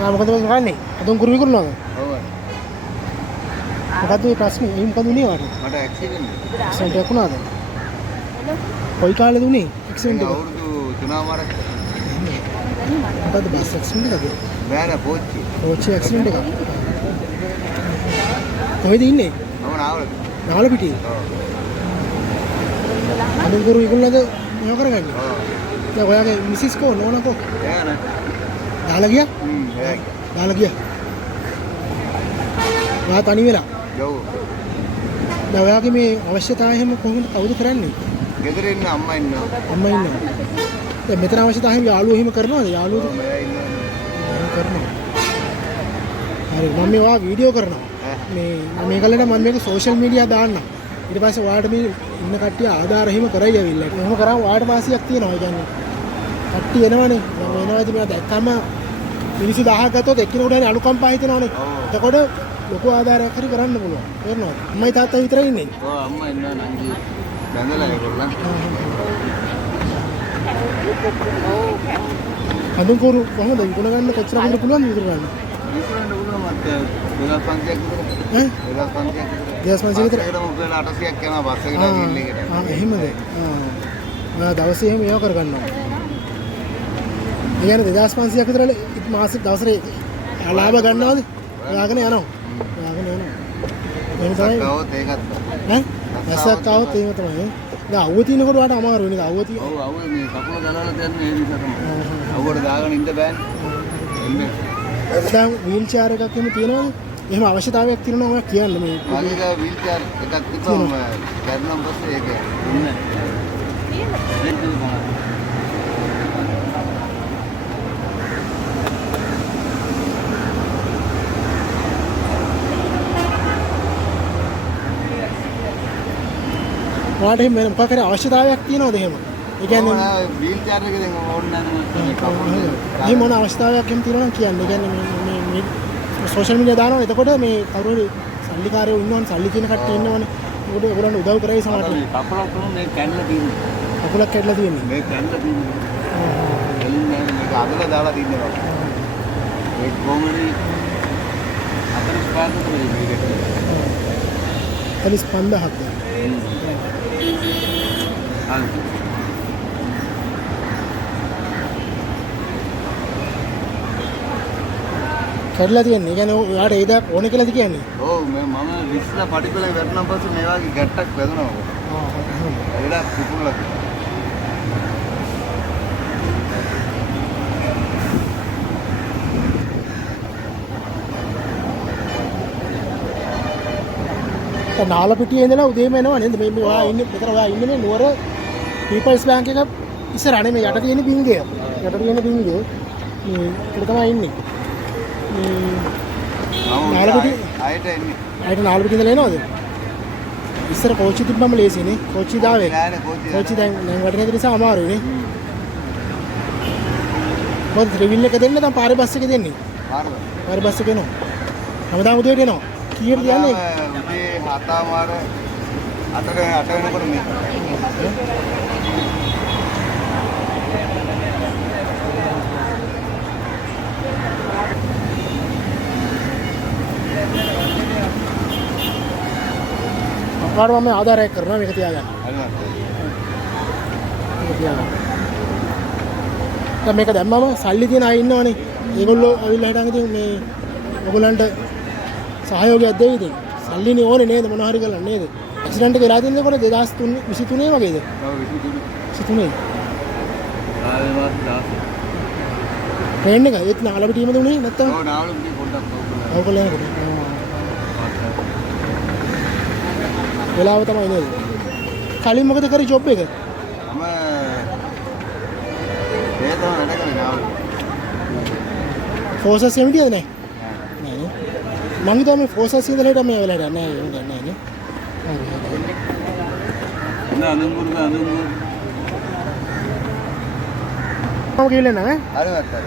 මොකද මේ කරන්නේ? අදුන් කුරු විකුණනවද? ඔව්. මොකද මේ ප්‍රශ්නේ? ඒ මොකද උනේ වට? මට ඇක්සිඩන්ට් එකක් වුණාද? කොයි කාලෙද උනේ? ඇක්සිඩන්ට් එක? අවුරුදු 3මාරක්. මොකද බස් ඇක්සිඩන්ට් එකද? බෑ නෑ පෝච්චි. පෝච්චි ඇක්සිඩන්ට් එකක්. කොහෙද ඉන්නේ? මම නාවලද? නාවල පිටියේ. ඔව්. අදුන් කුරු විකුණනද මොනව කරගන්නේ? ඔව්. දැන් ඔයාගේ මිසිස් කෝ නෝනා කෝ? බෑ නෑ. දාලා ගියා? බෑ. දාලා ගියා. ඔයා තනි වෙලා. යව්. දැන් ඔයාගේ මේ අවශ්‍යතාවය හැම කොහොමද කවුද කරන්නේ? ගෙදර ඉන්න අම්මා ඉන්නවා. අම්මා ඉන්නවා. දැන් මෙතන අවශ්‍යතාවය හැම යාළුවෝ එහෙම කරනවද? යාළුවෝ මම ඉන්නවා. කරනවා. හරි මම මේ ඔයා වීඩියෝ කරනවා. මේ මේකලට මම මේක සෝෂල් මීඩියා දාන්නම්. ඊට පස්සේ ඔයාලට මේ ඉන්න කට්ටිය ආධාර එහෙම කරයි ඇවිල්ලා. එහෙම කරාම ඔයාලට වාසියක් තියෙනවා. ඒ කියන්නේ කට්ටිය එනවනේ. මම එනවා ඉතින් මම දැක්කම මිනිස්සු 1000ක් ගත්තොත් එක්කිනෙකුට හරි අනුකම්පා හිතෙනවනේ. එතකොට ලොකු ආධාරයක් හරි කරන්න පුළුවන්. තේරෙනවද? අම්මයි තාත්තා විතරයි ඉන්නේ. ඔව් අම්මා ඉන්නවා නංගි. බැඳලා ඒගොල්ලන්. අඳුන් කුරු කොහොමද විකුණ ගන්න කොච්චර අපිට පුළුවන්ද විකුණ ගන්න? විකුණන්න පුළුවන් මට 2500ක් විතර. ඈ 2500ක් විතර. 2500 විතර. ඒකට මොකද 800ක් යනවා බස් එකට ගිහින් එකට. එහෙමද? ආ දවසේ එහෙම ඒව කර ගන්නවා. ඒ කියන්නේ 2500ක් විතර මාසෙ දවසට ලාභ ගන්නවද? ඔයාගෙන යනවා. ඔයාගෙන යනවා. එහෙම තමයි. ගාවොත් ඒකත්. ඈ? වැස්සක් ආවොත් එහෙම තමයි. දැන් අවුව තියෙනකොට වාට අමාරු වෙන්නේ. අවුව තියෙන. ඔව් අවුව මේ කකුල ගලවලා තියන්නේ ඒ නිසා තමයි. අවුවට දාගෙන ඉන්න බෑනේ. එන්නේ. දැන් වීල් චෙයාර් එකක් එහෙම තියෙනවද? එහෙම අවශ්‍යතාවයක් තියෙනවා මම කියන්නේ මේ. වගේ වීල් චෙයාර් එකක් තිබ්බම කරනම් පස්සේ ඒක දුන්නේ. ඔයාලට එහෙම මොකක් හරි අවශ්‍යතාවයක් තියෙනවද එහෙම? ඒ කියන්නේ වීල් චෙයාර් එක දැන් ඕනේ නැහැ කකුල. මේ මොන අවශ්‍යතාවයක් එහෙම තියෙනවා නම් කියන්න. ඒ කියන්නේ මේ සෝෂල් මීඩියා දානවා. එතකොට මේ කවුරු සල්ලිකාරයෝ ඉන්නවනේ සල්ලි තියෙන කට්ටිය ඉන්නවනේ. ඒකට ඒගොල්ලන්ට උදව් කරයි සමහරවිට. මේ කකුලක් කොහොමද මේ කැඩලා තියෙන්නේ? කකුලක් කැඩලා තියෙන්නේ. මේ කැඩලා තියෙන්නේ. එළින්නේ මේක අදලා දාලා තින්නවා. ඒ කොමරි 45 තමයි මේකට. 45ක්. කැඩලා තියෙන්නේ. ඒ කියන්නේ ඔයාලට ඒ දා ඕනේ කියලාද කියන්නේ? ඔව් මම විශ්ලා පටිපලේ වැටුණා පස්සේ මේ වගේ ගැට්ටක් වැදුනා. ඒලා කුකුල්ලා. නාල පිටියේ ඉඳලා උදේම එනවා නේද? මේ ඔයා ඉන්නේ මෙතන ඔයා ඉන්නේ මේ නුවර පීපල්ස් බැංක් එක ඉස්සරහනේ මේ යට තියෙන බින්ගය. යට තියෙන බින්ගය. මේ ඒක තමයි ඉන්නේ. නාල පිටිය ආයෙත් එන්නේ. ආයෙත් නාල පිටිය ඉඳලා එනවද? ඉස්සර කෝච්චි තිබ්බම ලේසිනේ. කෝච්චි දාවේ. නෑනේ කෝච්චි දැන් වටින නිසා අමාරුයි නේ. මොකද ත්‍රිවිල් එක දෙන්න දැන් පාරේ බස් එක දෙන්නේ. පාරේ බස් එක එනවා. හැමදාම උදේට එනවා. කීයටද යන්නේ? උදේ 7:00 8 වෙනකොට මේ. අපහාර මම ආධාරයක් කරනවා මේක තියාගන්න. හරි. මේක දැම්මම සල්ලි තියන අය ඉන්නවනේ. ඒගොල්ලෝ අවිල්ලා හිටන් ඉතින් මේ ඔයගොල්ලන්ට සහයෝගයක් දෙයි ඉතින්. සල්ලිනේ ඕනේ නේද මොනවා හරි කරලා නේද? ඇක්සිඩන්ට් එක වෙලා තියෙනකොට 2023 වගේද? ඔව් 23. ආවේ මාත් 10. ට්‍රේන් එක ඒත් නාලබ ටීමද උනේ නැත්තම්? ඔව් නාවල පිටි පොඩ්ඩක් ඔව් කළා නේද? වෙලාව තමයි නේද? කලින් මොකද කරේ ජොබ් එක? මම ඒ තමයි වැඩ කරේ නාවල. ෆෝසස් එමිටියද නැහැ? නෑ. මං හිතුවා මේ ෆෝසස් ඉඳලා හිටම මේ වෙලාවට නෑ නෑ නේ. නෑ අනුමුරු. මම කියලා නෑ. හරි වැත්තා.